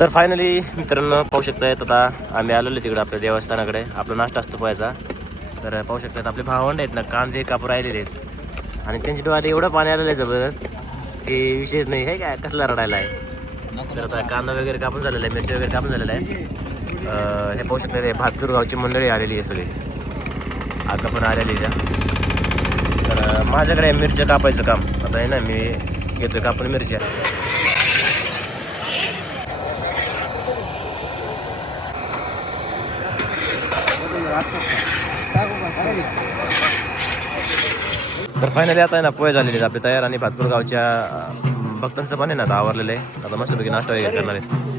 तर फायनली मित्रांनो पाहू शकतायत आता आम्ही आलेलो तिकडे आपल्या देवस्थानाकडे. आपला नाश्ता असतो पोहायचा. तर पाहू शकतात आपले भावंड आहेत ना कांदे कापूर राहिलेले आहेत. आणि त्यांच्या डोळ्यात एवढं पाणी आलेलं आहे जबरदस्त की विशेष नाही हे काय कसला रडायला आहे? तर आता कांदा वगैरे कापून झालेला आहे मिरची वगैरे कापून झालेला आहे. हे पाहू शकतात हे भातपूर गावची मंडळी आलेली आहे सगळी. आता पण आलेली आहे. त्या. माझ्याकडे मिरच्या कापायचं काम. आता आहे ना मी घेतो कापून मिरच्या. तर फायनली आता आहे ना पोहे झालेले आपले तयार आणि भातपूर गावच्या भक्तांचं पण आहे ना आता आवरलेलं आहे. आता मस्तपैकी नाश्ता वगैरे करणार आहे.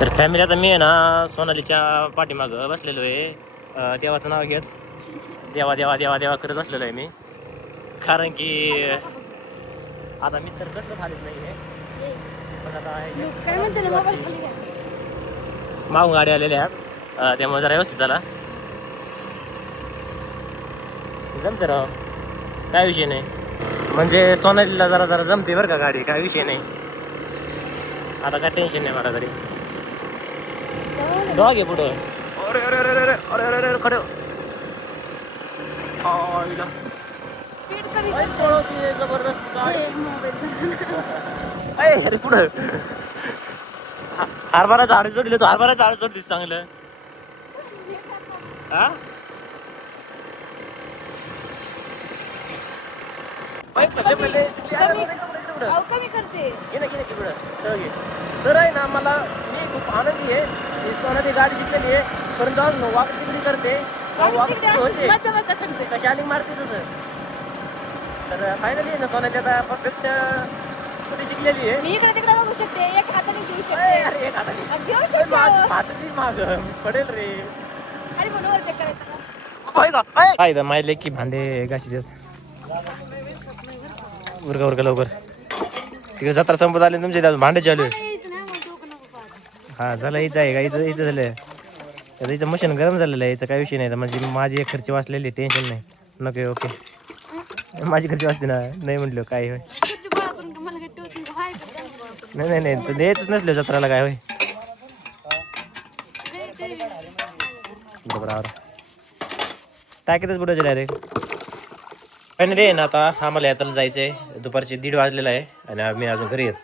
तर फॅमिली आता मी आहे ना सोनालीच्या पाठीमागं बसलेलो आहे. देवाचं नाव घेत. देवा देवा देवा देवा करत बसलेलो आहे मी. कारण की आता मी तर कसलं झालेच नाही आहे. पण आता. मागून गाडी आलेल्या आहेत. त्यामुळे जरा व्यवस्थित झाला. जमते राव. काय विषय नाही. म्हणजे सोनालीला जरा जरा जमते बरं का गाडी. काय विषय नाही. आता काय टेन्शन नाही मला तरी. डॉग आहे पुढं. अरे अरे अरे अरे अरे अरे अरे खडं. आईला. अरे अरे पुढं. हरभरा झाड चढ दिलं तू हरभरा झाड चढ दिस चांगलं पहिले पहिले करते. ना मला खूप आनंदी आहे. गाडी शिकलेली आहे. परंतु आज वाक तिकडी करते. वाक तिकडे तिकडी होते असं मजा मजा करते. कशी आली मारते तसं. तर फायनली ना सोनाली आता परफेक्ट स्कूटी शिकलेली आहे. मी इकडे तिकडे बघू शकते. एक हाताने घेऊ शकते. एक हाताने. घेऊ शकते. हातातली माग. पडेल रे. अरे म्हणून वरती करायचं? काय माहिले की भांडे घाशी देत. उरका उरका लवकर. तिकडे जत्रा संपत आली तुमच्या भांडे चालू आहे यायचं नाही, मग डोकं नको पाहत. हा झालं इथं आहे का? इथं इथं झालं. आता इथं मशीन गरम झालेलं आहे याचा काही विषय नाही. म्हणजे माझी एक खर्च वाचलेली टेन्शन नाही. नको ओके. माझी खर्च वाचते ना नाही म्हटलं काय होय? नाही नाही नाही तू द्यायचंच नसलं जत्राला काय होय? बरोबर टाकीतच बुडायचे डायरेक्ट फायनली ना आता आम्हाला यात्रेला जायचं आहे दुपारचे दीड वाजलेला आहे आणि आम्ही अजून घरी येत.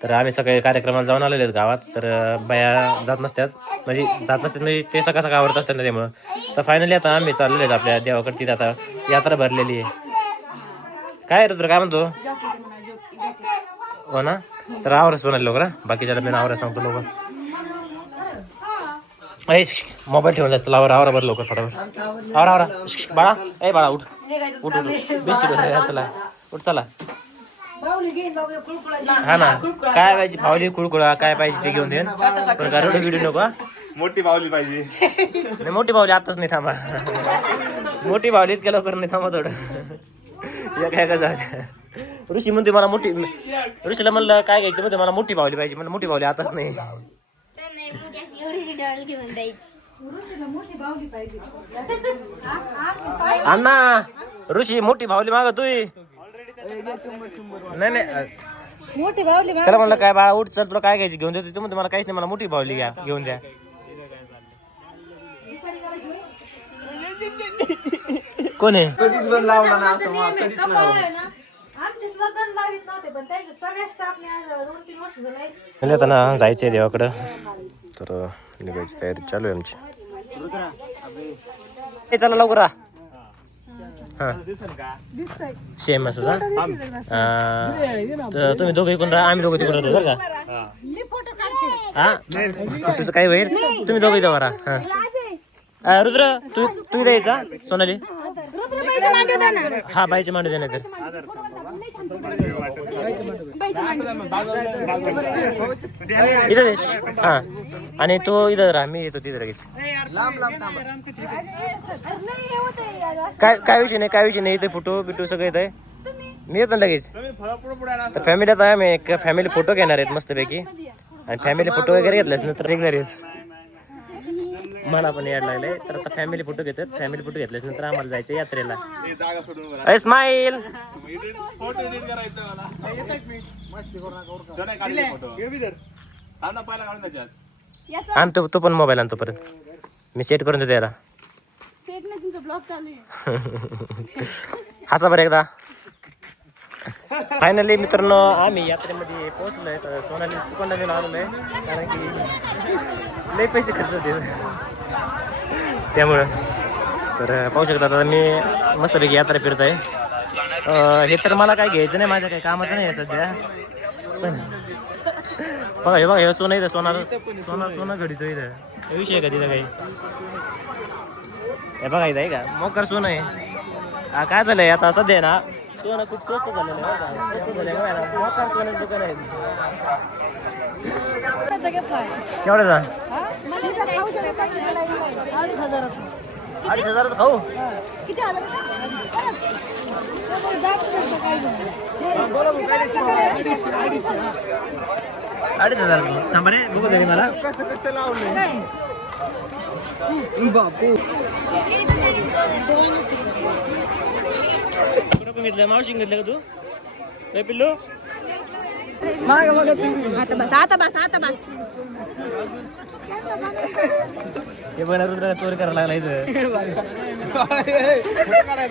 तर आम्ही सकाळी कार्यक्रमाला जाऊन आलेले आहेत गावात. तर बाया जात नसतात म्हणजे जात नसतात म्हणजे ते सकाळ सकाळ आवडत असतात ना त्यामुळं तर फायनली आता आम्ही चाललेले आहेत आपल्या देवाकडे तिथे आता यात्रा भरलेली आहे. काय रुद्र काय म्हणतो? हो ना? तर आवरच बनवले लोक ना बाकीच्याला मी आवरा सांगतो लोक. ए, मोबाईल ठेवून जायचं लावर आवरा बरं लवकर फटाफट. आवरा आवरा. बाळा. ए बाळा उठ. उठ उठ बिस्किट चला. उठ चला. हा ना. काय पाहिजे? पावली कुळकुळा काय पाहिजे ते घेऊन देन पण का रडू बिडू नको हा? मोठी पावली पाहिजे. नाही मोठी पावली आताच नाही थांबा. मोठी पावली इतक्या लवकर नाही थांबा थोडं. या काय कसं ऋषी म्हणते मला मोठी ऋषीला म्हणलं काय घ्यायचं? म्हणते मला मोठी पावली पाहिजे. म्हणलं मोठी पावली आताच नाही. अण्णा ऋषी मोठी भावली माग तू नाही नाही मोठी बावली त्याला म्हणलं काय बाळा उठ चल तुला काय घ्यायची घेऊन देतो. तू म्हणते मला काहीच नाही मला मोठी भावली घ्या घेऊन द्या. कोण आहे? कधीच लावला ना असं मग कधीच पण लावला. आमचे सुद्धा गण लावित नव्हते पण त्यांचे सगळ्या स्टाफने आज दोन तीन वर्ष झाले. म्हणजे आता ना जायचंय देवाकडं. तर निघायची तयारी चालू आहे आमची. ए चला लवकर आ. हा. सेम असं तर तुम्ही दोघं इकडून राहा आम्ही दोघं तिकडून राहतो बरं का? मी फोटो काढते. हा? तुझं काय होईल? तुम्ही दोघं इथं बरा हा. अं, रुद्र तू तू इथं यायचा सोनाली. हा बाईचे मांडू दे नाही तर इथं देश हा. आणि तो इथं राहा मी येतो तिथं लगेच. काय काय विषय नाही काय विषय नाही इथे फोटो बिटो सगळं येत आहे. मी येतो ना लगेच. तर फॅमिली आता मी फॅमिली फोटो घेणार आहेत मस्तपैकी. आणि फॅमिली फोटो वगैरे घेतलास नंतर रेग्युलर आहेत. मला पण याड लागलंय. तर आता फॅमिली फोटो घेतात. फॅमिली फोटो घेतल्याच्या नंतर आम्हाला जायचं यात्रेला. हे जागा सोडून बघा. अय स्माईल आणतो तो पण मोबाईल आणतो परत. मी सेट करून देतो याला. हसा बरं एकदा. फायनली मित्रांनो आम्ही यात्रेमध्ये पोहोचलोय. तर सोनाली चुकंडा देऊन आलेलो आहे कारण की लई पैसे खर्च होते. त्यामुळं. तर पाहू शकता आता मी मस्तपैकी यात्रा फिरत आहे. हे तर मला काय घ्यायचं नाही माझ्या काही कामाचं नाही आहे सध्या. पण बघा हे बघा हे सोनं इथं सोनार सोनार सोनं घडीतो इथं. हे विषय आहे का तिथं काही? हे बघा इथं आहे का? मोकर सोनं आहे. काय काय आहे आता सध्या ना सोनं खूप स्वस्त झालेलं आहे? स्वस्त झालेलं आहे ना मोकार सोन्याचं दुकान आहे. केवढ्याचा अडीच हजाराचं अडीच हजाराचं. खाऊ? किती हजार अडीच हजाराचं. खाऊ थांबा रे बघू दे रे मला. कसं कसं लावलंय? कुठं पण घेतलं मावशी घेतलं का तू काय पिल्लू आता बस आता बस आता बस हे बघ रुद्र चोरी करायला लागला इथं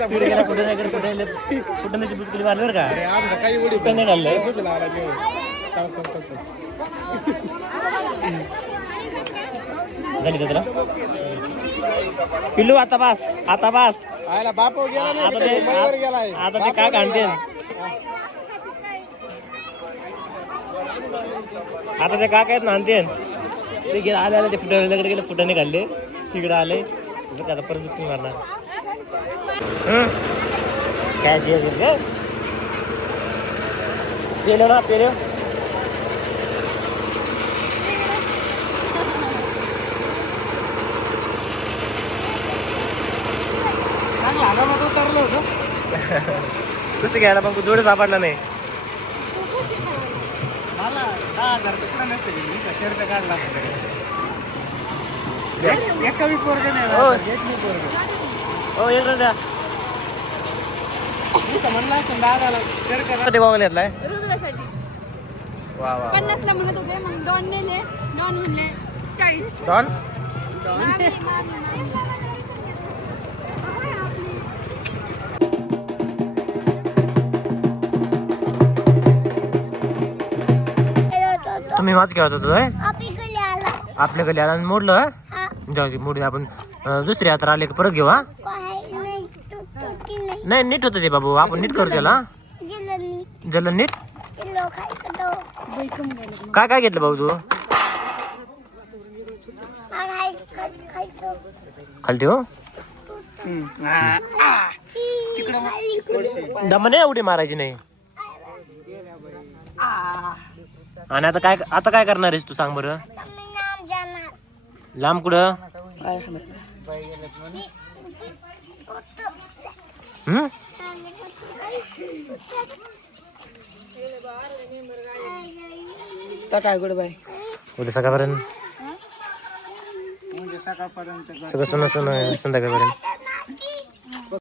कुठे गेला कुठे नाही कुठे कुठे नाही कुठे नाही बुचकुली मारली बरं का कुठं नाही. झाली का तुला पिल्लू आता बास आता बास. आयला बाप गेला नाही आता? ते मुंबईवर गेलाय. आता ते काय काढते आता ते काका आहेत ना आणते ते गेले आले आले ते फुटाने गेले फुटाने काढले तिकडे आले. आता परत बुचकी मारणार. हं? काय का पेलो ना पेलो कुस्ती घ्यायला पण जोडे सापडला नाही. हो. एक हो एक द्या. म्हणलं असतं दादाला शर्ट किती गॉगल घेतलाय? रुद्रासाठी. वा वा पन्नासला म्हणत होते मग डॉन नेले डॉन म्हणले चाळीस. डॉन? तुम्ही वाच खेळत होतो होय? आपल्या गली आला आणि मोडलं हं? जाऊ दे मोडू आपण. दुसरी यात्रा आली की परत घेऊ हा? नाही नीट होतं ते बाबू. आपण नीट करू त्याला? जल नीट. काय काय घेतलं भाऊ तू? खालती हो. दम नाही उडी मारायची नाही. आणि आता काय आता काय करणार आहेस तू? सांग बरं. लांब कुठं? हम्म? उद्या सकाळपर्यंत. म्हणजे सकाळपर्यंत सगळं सण सण संध्याकाळपर्यंत.